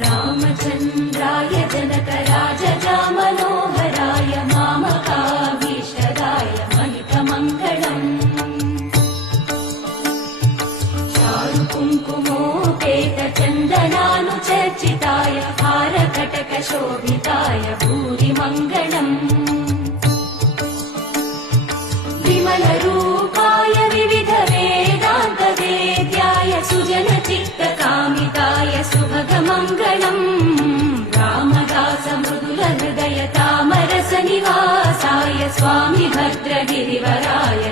रामचन्द्राय जनकराजजामनोहराय मामकाभीष्टदाय महितमङ्गलम् चारुकुङ्कुमोपेतचन्दनानुचर्चिताय हारकटकशोभिताय भूरिमङ्गलम् विमलरूपाय विविधवेदान्तवेद्याय सुजनचित्तकामिताय सुभगमङ्गलम् रामदासमृदुलहृदय तामरसनिवासाय स्वामि भद्रगिरिवराय